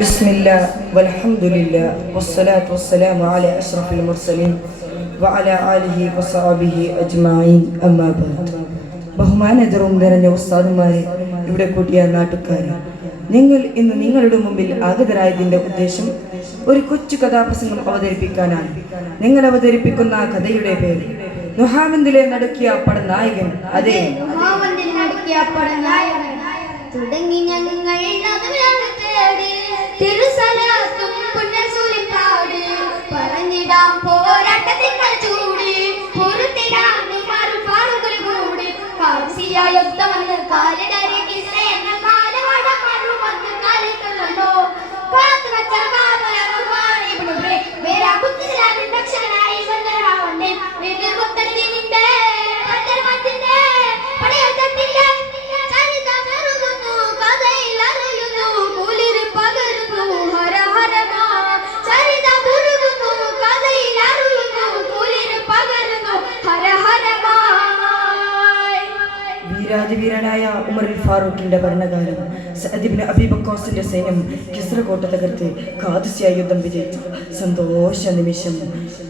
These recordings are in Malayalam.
ബിസ്മില്ലാ വൽഹംദുലില്ലാ വസ്സലാത്തു വസ്സലാമു അലാ അഷ്റഫിൽ മുർസലീൻ വഅലാ ആലിഹി വസഹബിഹി അജ്മഈൻ അമ്മാ ബഅദ്. ബഹുമാനവും നിറഞ്ഞ ഉസ്താദുമാരെ, ഇവിടെ കൂട്ടിയ നാട്ടുകാരെ, ഞങ്ങൾ ഇന്ന് നിങ്ങളുടെ മുമ്പിൽ ആഗതരായതിന്റെ ഉദ്ദേശം ഒരു കൊച്ചു കഥാപ്രസംഗം അവതരിപ്പിക്കാനാണ്. ഞങ്ങൾ അവതരിപ്പിക്കുന്ന കഥയുടെ പേര് നുഹാവന്തിലെ നടുക്കിയ പടനായകൻ. അതെ, തുടങ്ങി ഞങ്ങൾ തിരുസലാത്തും പുന്നസൂലിൻ കാട് പറഞ്ഞിടാം പോരാട്ടത്തിങ്ങൾ ചൂട് പൊറുത്തിടാം മറുപാടുകൾ കൂട് കാർസിയായ യുദ്ധമെന്ന് കാലിടരെ കിസയെന്ന കാലവട മറുമന്ന് കാലിട്ടുള്ളോ കാത്തു വച്ച കാവലറുവാണ് ഇവിടെ വേറെ ബുദ്ധിയിലാവിൻ രക്ഷകനായി വന്നരാവണ്ടേ വീട്ടിൽ മുത്തടി നിന്റെ പട്ടണത്തിന്റെ പടയോട്ടത്തിന്റെ രാജവീരനായ ഉമറുൽ ഫാറൂഖിന്റെ ഭരണകാലം സഅദ് ഇബ്നു അബീ വഖാസിന്റെ സൈന്യം കിസ്ര കോട്ട തകർത്ത് ഖാദിസിയ യുദ്ധം വിജയിച്ചു. സന്തോഷ നിമിഷം.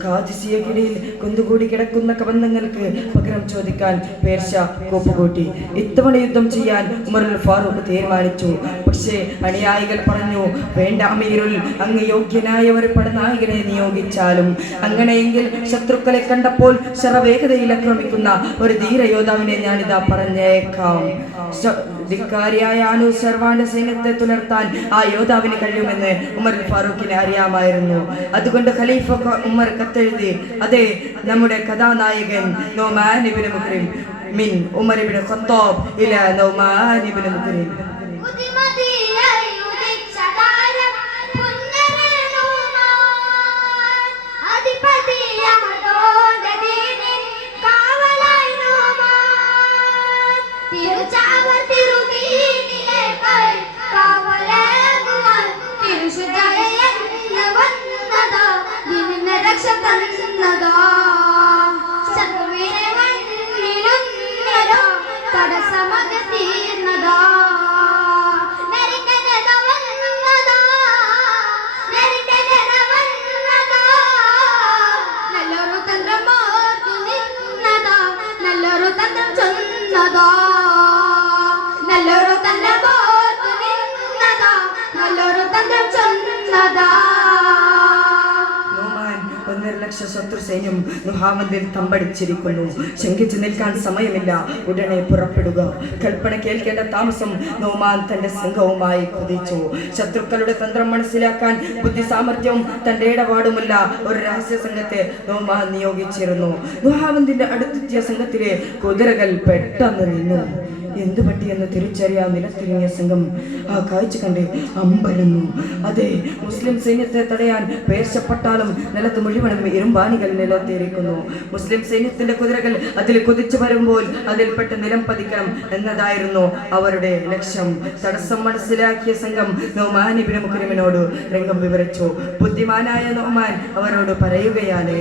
ഖാദിസിയക്കിടയിൽ കുന്നുകൂടി കിടക്കുന്ന കബന്ധങ്ങൾക്ക് പകരം ചോദിക്കാൻ പേർഷ്യ കോപ്പുകൂട്ടി. ഇത്തവണ യുദ്ധം ചെയ്യാൻ ഉമറുൽ ഫാറൂഖ് തീരുമാനിച്ചു. പക്ഷേ അനുയായികൾ പറഞ്ഞു, വേണ്ട അമീറുൽ, അങ്ങ് യോഗ്യനായ ഒരു പടനായകനെ നിയോഗിച്ചാലും. അങ്ങനെയെങ്കിൽ ശത്രുക്കളെ കണ്ടപ്പോൾ ശരവേഗതയിൽ ആക്രമിക്കുന്ന ഒരു ധീരയോദ്ധാവിനെ ഞാനിതാ പറഞ്ഞേക്കാം. ധിക്കാരിയായ അനുസർവാന്റെ സൈന്യത്തെ തുലർത്താൻ ആ യോദ്ധാവിന് കഴിയുമെന്ന് ഉമറുൽ ഫാറൂഖിനെ അറിയാമായിരുന്നു. അതുകൊണ്ട് ഖലീഫ ഉമർ കത്തെഴുതി, അതെ, നമ്മുടെ കഥാനായകൻ നൗമാൻ ഇബ്നു മുഖ്രിം മിൻ ഉമർ ഇബ്നു ഖത്താബ് ഇലാ നൗമാൻ ഇബ്നു മുഖ്രിം. ശത്രു സൈന്യം നുഹാവന്തിൽ തമ്പടിച്ചിരിക്കുന്നു. ശങ്കിച്ചു നിൽക്കാൻ സമയമില്ല, ഉടനെ പുറപ്പെടുക. കൽപ്പന കേൾക്കേണ്ട താമസം നൗമാൻ തന്റെ സംഘവുമായി കുതിച്ചു. ശത്രുക്കളുടെ തന്ത്രം മനസ്സിലാക്കാൻ ബുദ്ധി സാമർഥ്യവും തന്റെ ഇടപാടുമുള്ള ഒരു രഹസ്യ സംഘത്തെ നൗമാൻ നിയോഗിച്ചിരുന്നു. നുഹാവന്തിന്റെ അടുത്തെത്തിയ സംഘത്തിലെ കുതിരകൾ പെട്ടെന്ന് നിന്നു. എന്തു പറ്റിയെന്ന് തിരിച്ചറിയാൻ നിലത്തിരിങ്ങിയ സംഘം ആ കാഴ്ച കണ്ട് അമ്പരന്നു. അതെ, മുസ്ലിം സൈന്യത്തെ തടയാൻ പേർഷ്യ പട്ടാളം നിലത്ത് മുഴുവനും ഇരുമ്പാണികൾ നിലത്തിയിരിക്കുന്നു. മുസ്ലിം സൈന്യത്തിന്റെ കുതിരകൾ അതിൽ കുതിച്ചു വരുമ്പോൾ അതിൽപ്പെട്ട് നിലം പതിക്കണം എന്നതായിരുന്നു അവരുടെ ലക്ഷ്യം. തടസ്സം മനസ്സിലാക്കിയ സംഘം നൗമാൻ ഇബ്നു മുഖ്രിമിനോട് രംഗം വിവരിച്ചു. ബുദ്ധിമാനായ നൗമാൻ അവരോട് പറയുകയാണ്,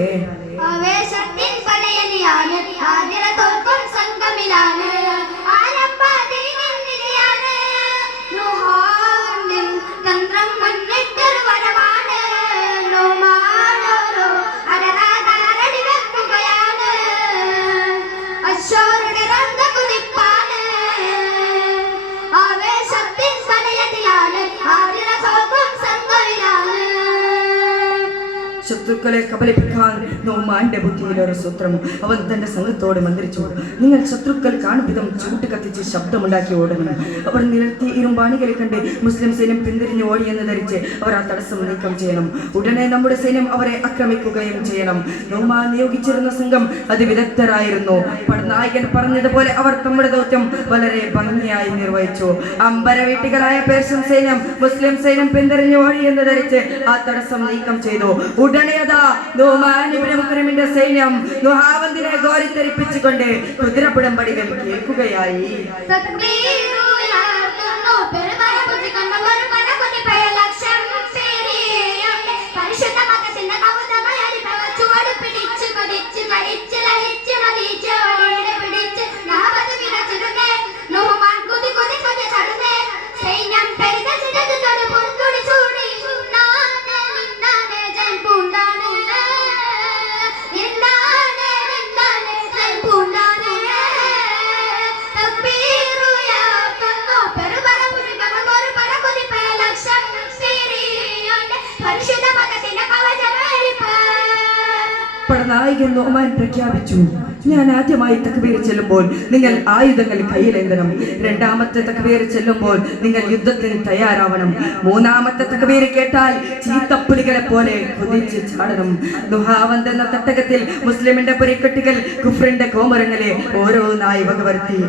ശത്രുക്കളെ കബളിപ്പിക്കാൻ നൗമാന്റെ ബുദ്ധിയിൽ ഒരു സൂത്രം. അവൻ തന്റെ സംഘത്തോട് മന്ത്രിച്ചു, നിങ്ങൾ ശത്രുക്കൾ കാണുവിധം ചൂട്ട് കത്തിച്ച് ശബ്ദമുണ്ടാക്കി ഓടണം. അവർ നിലർത്തി ഇരുമ്പാണികളെ കണ്ട് മുസ്ലിം സൈന്യം പിന്തിരിഞ്ഞ് ഓടിയെന്ന് ധരിച്ച് അവർ ആ തടസ്സം നീക്കം ചെയ്യണം. ഉടനെ നമ്മുടെ സൈന്യം അവരെ ആക്രമിക്കുകയും ചെയ്യണം. നൗമാൻ നിയോഗിച്ചിരുന്ന സംഘം അതിവിദഗ്ധരായിരുന്നു. പടനായകൻ പറഞ്ഞതുപോലെ അവർ നമ്മുടെ ദൗത്യം വളരെ ഭംഗിയായി നിർവഹിച്ചു. അമ്പരവീട്ടികളായ പേർഷ്യൻ സൈന്യം മുസ്ലിം സൈന്യം പിന്തിരിഞ്ഞ് ഓടിയെന്ന് ധരിച്ച് ആ തടസ്സം നീക്കം ചെയ്തു. ഉടനെയതാ നൗമാൻ ഇബ്നു മുഖ്രിമിന്റെ സൈന്യം നുഹാവന്തിനെ ഗോരിത്തെരിപ്പിച്ചുകൊണ്ട് കുതിരപ്പുടമ്പടികൾ കേൾക്കുകയായി. സൈന്യം പെരുത ചിടത് പൊന്തുടി ചൂടി പടനായകൻ നോമാൻ പ്രഖ്യാപിച്ചു, ഞാൻ ആദ്യമായി തക്ബീർ ചെല്ലുമ്പോൾ നിങ്ങൾ ആയുധങ്ങൾ കയ്യിലേന്തണം. രണ്ടാമത്തെ തക്ബീർ ചെല്ലുമ്പോൾ നിങ്ങൾ യുദ്ധത്തിന് തയ്യാറാവണം. മൂന്നാമത്തെ തക്ബീർ കേട്ടാൽ ചീത്തപ്പുലികളെ പോലെ കുതിച്ച് ചാടണം. ദുഹാവന്ത് എന്ന തട്ടകത്തിൽ മുസ്ലിമിന്റെ പൊരിക്കെട്ടുകൾ കുഫ്രിന്റെ കോമരങ്ങളെ ഓരോന്നായി വകവരുത്തി.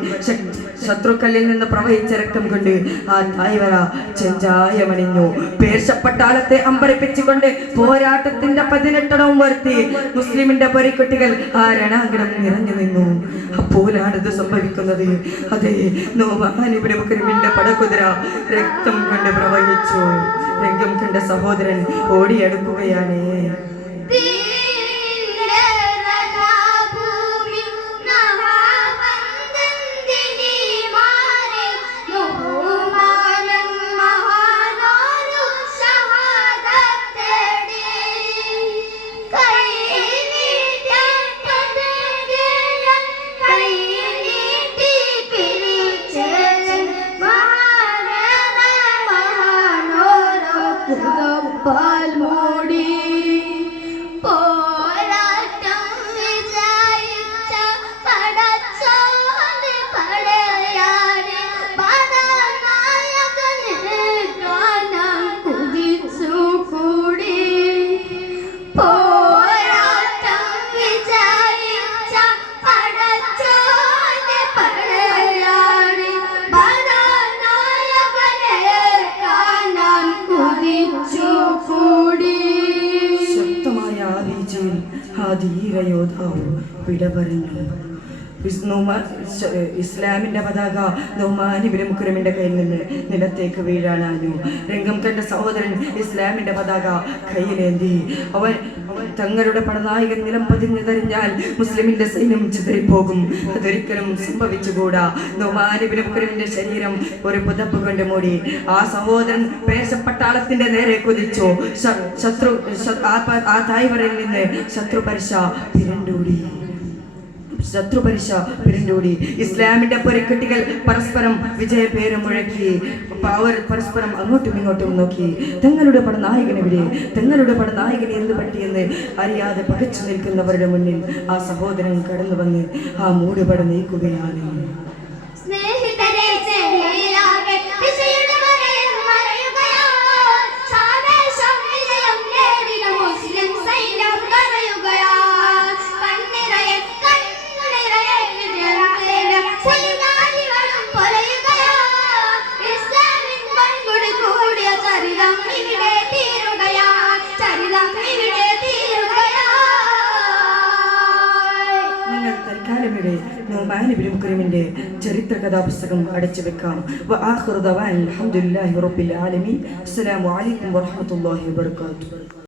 ശത്രുക്കളിൽ നിന്ന് പ്രവഹിച്ച രക്തം കൊണ്ട് ആ തായ്വര ചെഞ്ചായമണിഞ്ഞു. പേർശപ്പട്ടാളത്തെ അമ്പരപ്പിച്ചുകൊണ്ട് പോരാട്ടത്തിന്റെ 18 വരുത്തി മുസ്ലിമിന്റെ പൊരിക്കെട്ടുകൾ ആ രണാങ്കണം നിറഞ്ഞു നിന്നു. അപ്പോഴാണിത് സംഭവിക്കുന്നത്. അതെ, നോമാൻ ഇബ്നു ബക്രിന്റെ പടകുതിര രക്തം കൊണ്ട് പ്രവഹിച്ചു. രംഗം കണ്ട സഹോദരൻ ഓടിയടുക്കുകയാണ്. ധീരയോദ്ധാവ് വിട പറഞ്ഞു. ഇസ്ലാമിന്റെ പതാക നോമാൻ ഇബ്നു ബക്രിന്റെ കയ്യിൽ നിന്ന് നിലത്തേക്ക് വീഴാനാഞ്ഞു. രംഗം കണ്ട സഹോദരൻ ഇസ്ലാമിന്റെ പതാക കയ്യിലേന്തി. അവൻ തങ്ങളുടെ പടനായകൻ നിലം പതിഞ്ഞു തെറിഞ്ഞാൽ മുസ്ലിമിന്റെ സൈന്യം ചിതറിപ്പോകും. അതൊരിക്കലും സംഭവിച്ചുകൂടാ. നോമാൻ ഇബ്നു ബക്രിന്റെ ശരീരം ഒരു പുതപ്പ് കൊണ്ട് മൂടി. ആ സഹോദരൻ പേർശപ്പട്ടാളത്തിന്റെ നേരെ കുതിച്ചു. ആ തായ്വരയിൽ നിന്ന് ശത്രുപരിശ പിരണ്ടോടി. ഇസ്ലാമിന്റെ പൊരിക്കെട്ടികൾ പരസ്പരം വിജയപേരം മുഴക്കി. അവർ പരസ്പരം അങ്ങോട്ടും ഇങ്ങോട്ടും നോക്കി. തങ്ങളുടെ പടനായകനെവിടെ, തങ്ങളുടെ പടനായകനെ എന്ത് പറ്റിയെന്ന് അറിയാതെ പകച്ചു നിൽക്കുന്നവരുടെ മുന്നിൽ ആ സഹോദരൻ കടന്നു വന്ന് ആ മൂടുപട നീക്കുകയാണ്. നോമാൻ ഇബ്നു ബക്രിന്റെ ചരിത്ര കഥാപുസ്തകം അടച്ചു വെക്കാം. അസ്സലാമു അലൈക്കും വറഹ്മത്തുള്ളാഹി വബറകാതുഹു.